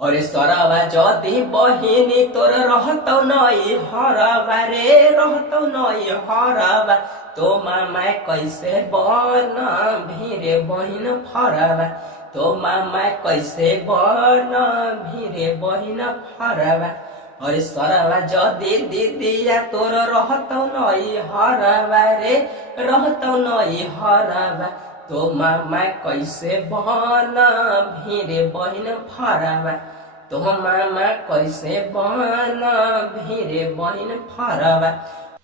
और सरवा जदि बहिनी तोर रहतौ नई हरवा रे रहतौ नई हरवा तो मामा कैसे बन भीरे बहिन फरवा तो मामा कैसे बन भीरे बहिन फरवा। और सरवा जदि दीदिया तोर रहतौ नई हरवा रे रहतौ नई हरवा तो मामा कैसे बन भीरे बहिन फरवा तो मामा कैसे बन भीरे बहिन फरवा।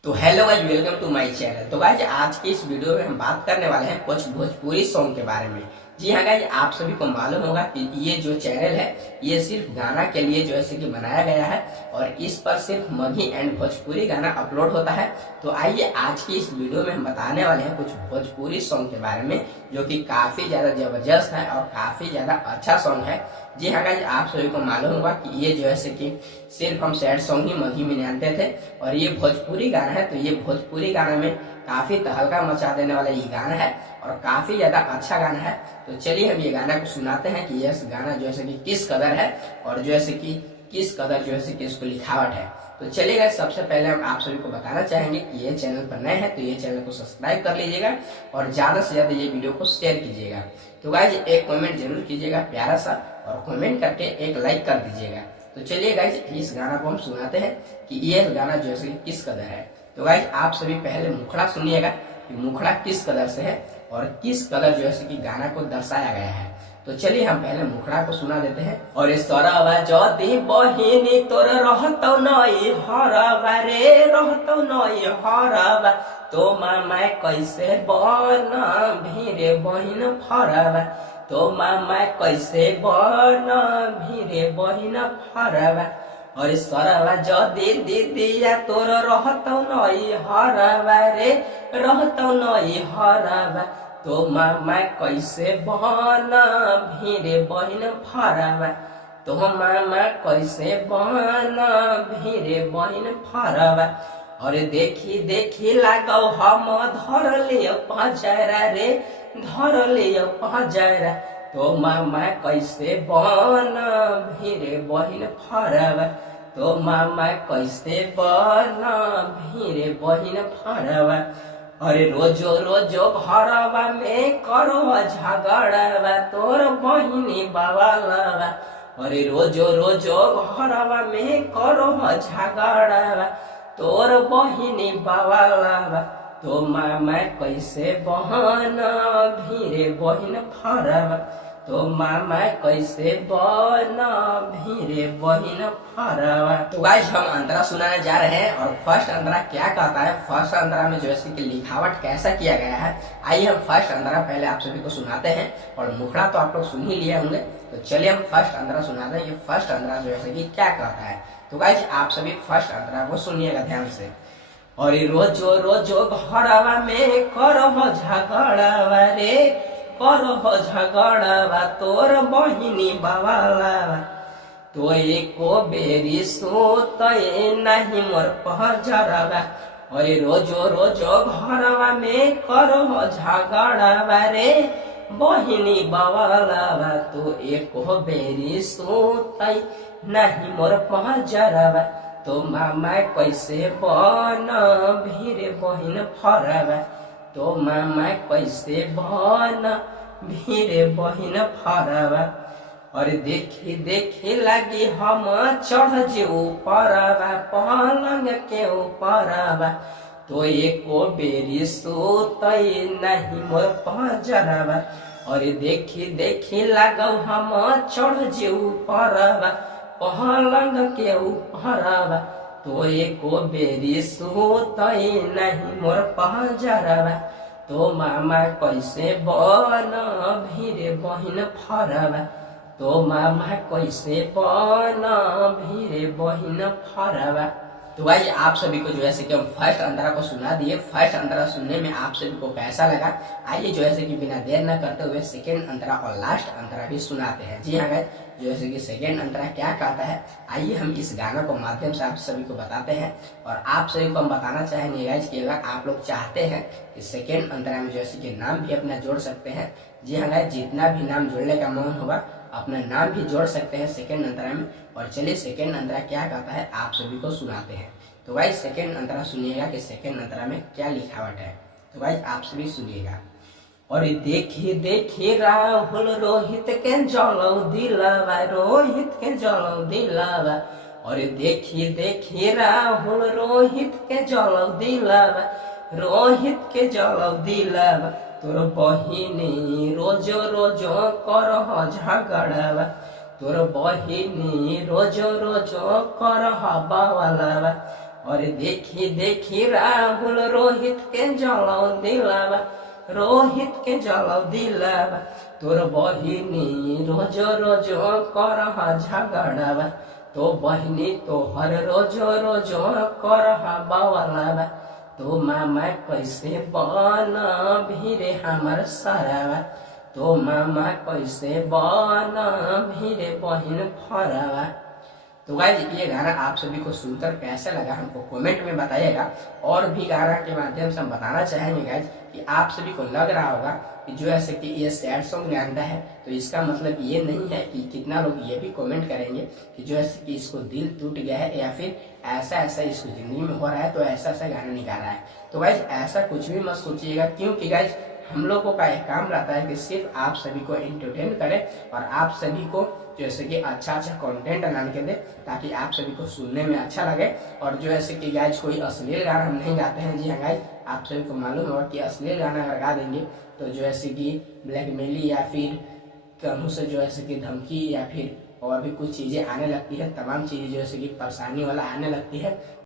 तो hello guys, welcome to my channel. तो गाइस आज की इस वीडियो में हम बात करने वाले हैं कुछ भोजपुरी सॉन्ग के बारे में। जी हाँ गाइस, आप सभी को मालूम होगा कि ये जो चैनल है ये सिर्फ गाना के लिए जो है कि बनाया गया है और इस पर सिर्फ मगही एंड भोजपुरी गाना अपलोड होता है। तो आइए आज की इस वीडियो में हम बताने वाले हैं कुछ भोजपुरी सॉन्ग के बारे में जो कि काफी ज्यादा जबरदस्त है और काफी ज्यादा अच्छा सॉन्ग है। जी हाँ गाइस, आप सभी को मालूम होगा कि ये जो है कि सिर्फ हम सैड सॉन्ग ही मगही में जानते थे और ये भोजपुरी गाना है। तो ये भोजपुरी गाना में काफी तहलका मचा देने वाला ये गाना है और काफी ज्यादा अच्छा गाना है। तो चलिए हम ये गाना को सुनाते हैं कि ये गाना जो है कि किस कदर है और जो है कि किस कदर जो है कि इसको लिखावट है। तो चलिए सबसे पहले हम आप सभी को बताना चाहेंगे कि ये चैनल पर नए हैं तो ये चैनल को सब्सक्राइब कर लीजिएगा और ज्यादा से ज्यादा ये वीडियो को शेयर कीजिएगा। तो गाइज एक कमेंट जरूर कीजिएगा प्यारा सा और कमेंट करके एक लाइक कर दीजिएगा। तो चलिए गाइज इस गाना को हम सुनाते हैं कि ये गाना जो है किस कदर है। तो गाइज आप सभी पहले मुखड़ा सुनिएगा कि मुखड़ा किस कदर से है और किस कदर जो है कि गाना को दर्शाया गया है। तो चलिए हम पहले मुखड़ा को सुना देते हैं। और सरवा जदि बहिनी तोर रहतौ नई हरवा रे रहतौ नई हरवा तो मामा कैसे बन भीरे बहिन फरवा तो मामा कैसे बन भीरे बहिन फरवा। और सरवा जदि दीदिया तोर रहतौ नई हरवा रे रहतौ नई हरवा तो मामा कैसे बन भीरे बहिन फरवा तो मामा कैसे बन भीरे बहिन फरवा। और देखी देखी लागौ हम धर लियो पजरा रे धर लियो पजरा तो मामा कैसे बन भीरे बहिन फरवा तो मामा कैसे बन भीरे बहिन फरवा। अरे रोजो रोजो घरवा में करो झगड़वा तोर बहिनी बाबा। अरे रोजो रोजो घरवा में करो झगड़वा तोर बहिनी बाबा तो मामा कैसे बहन भीरे बहिन फरवा तो मामा कैसे बन भीरे बहिन फरवा। तो गाइस हम अंतरा सुनाने जा रहे हैं और फर्स्ट अंतरा क्या कहता है, फर्स्ट अंतरा में जो है कि लिखावट कैसा किया गया है। आइए हम फर्स्ट अंतरा पहले आप सभी को सुनाते हैं और मुखड़ा तो आप लोग सुन ही लिए होंगे। तो चलिए हम फर्स्ट अंतरा सुनाते हैं। ये फर्स्ट अंतरा जो है कि क्या कहता है। तो गाइस आप सभी फर्स्ट अंतरा को सुनिएगा ध्यान से। और रोजो रोजो घरवा में करो झगड़वा रे करो झगड़वा तोर बहिनी बाबा तो एको बेरी सोत नहीं मोर पहजरवा। और रोजो रोजो घरवा में करो झगड़वा रे बहिनी बाबा तो एको बेरी सोत नहीं मोर पहजरवा तो मामा कैसे बन भीरे बहिन फरवा तो मामा कैसे बन भीरे बहिन फरवा। और देखी देखी लगी हम चढ़ जे ऊपरवा पलंग के ऊपरवा तो एको बेरी सोत नहीं मोर पहजरवा। और देखी देखी लगौ हम चढ़ जे ऊपरवा पलंग के ऊपरवा तो एको बेरी सोत नहीं मोर पहजरवा तो मामा कैसे बन भीरे बहिन फरवा तो मामा कैसे बन भीरे बहिन फरवा। तो भाई आप सभी को जो है कि हम फर्स्ट अंतरा को सुना दिए। फर्स्ट अंतरा सुनने में आप सभी को कैसा लगा, आइए जो है कि बिना देर न करते हुए सेकेंड अंतरा और लास्ट अंतरा भी सुनाते हैं। जी हाँ गाइस, जो है कि सेकेंड अंतरा क्या कहता है आइए हम इस गाना को माध्यम से आप सभी को बताते हैं। और आप सभी को हम बताना चाहेंगे गाइस कि अगर आप लोग चाहते हैं कि सेकेंड अंतरा में जो है कि नाम भी अपना जोड़ सकते हैं। जी हाँ गाइस, जितना भी नाम जोड़ने का मन होगा अपना नाम भी जोड़ सकते हैं सेकंड अंतरा में। और चलिए सेकंड अंतरा क्या कहता है आप सभी को सुनाते हैं। तो गाइस सेकंड अंतरा सुनिएगा कि सेकंड अंतरा में क्या लिखावट है। तो गाइस आप सभी सुनिएगा। और देखी देखी राहुल रोहित के जलौ दिलावा, रोहित के जलौ दिलावा। और देखी देखी राहुल रोहित के जलौ दिलावा, रोहित के जलौ दिलावा। तोर बहिनी रोजो रोजो करह झगड़ावा, तोर बहिनी रोजो रोजो करह बवालावा। और देखी देखी राहुल रोहित के जलौ दिलावा, रोहित के जलौ दिलावा। तोर बहिनी रोजो रोजो करह झगड़ावा, तो बहिनी तोहर रोजो रोजो करह बवालावा। तो मामा कैसे बन भीरे हमर सरावा, तो मामा कैसे बन भीरे बहिन फरावा। तो गाइज ये गाना आप सभी को सुनकर कैसा लगा हमको कमेंट में बताइएगा। और भी गाना के माध्यम से हम बताना चाहेंगे गाइज कि आप सभी को लग रहा होगा कि जो ऐसे कि ये सैड सॉन्ग गाना है, तो इसका मतलब ये नहीं है कि कितना लोग ये भी कमेंट करेंगे कि जो ऐसे कि इसको दिल टूट गया है या फिर ऐसा ऐसा इसको जिंदगी में हो रहा है तो ऐसा ऐसा गाना निकाल रहा है। तो गाइज ऐसा कुछ भी मत सोचिएगा, क्योंकि गाइज हम लोगों का एक काम रहता है कि सिर्फ आप सभी को एंटरटेन करें और आप सभी को जैसे कि अच्छा कंटेंट लाने के लिए, ताकि आप सभी को सुनने में अच्छा लगे। और जो ऐसे कि गाइज कोई अश्लील गाना हम नहीं गाते हैं। जी हाँ गाइज आप सभी को मालूम होगा कि अश्लील गाना अगर गा देंगे तो जो ऐसे कि ब्लैकमेली या फिर कानून से जो ऐसे कि धमकी या फिर और भी कुछ चीजें आने लगती है, तमाम चीजें जो ऐसे कि परेशानी वाला आने लगती है।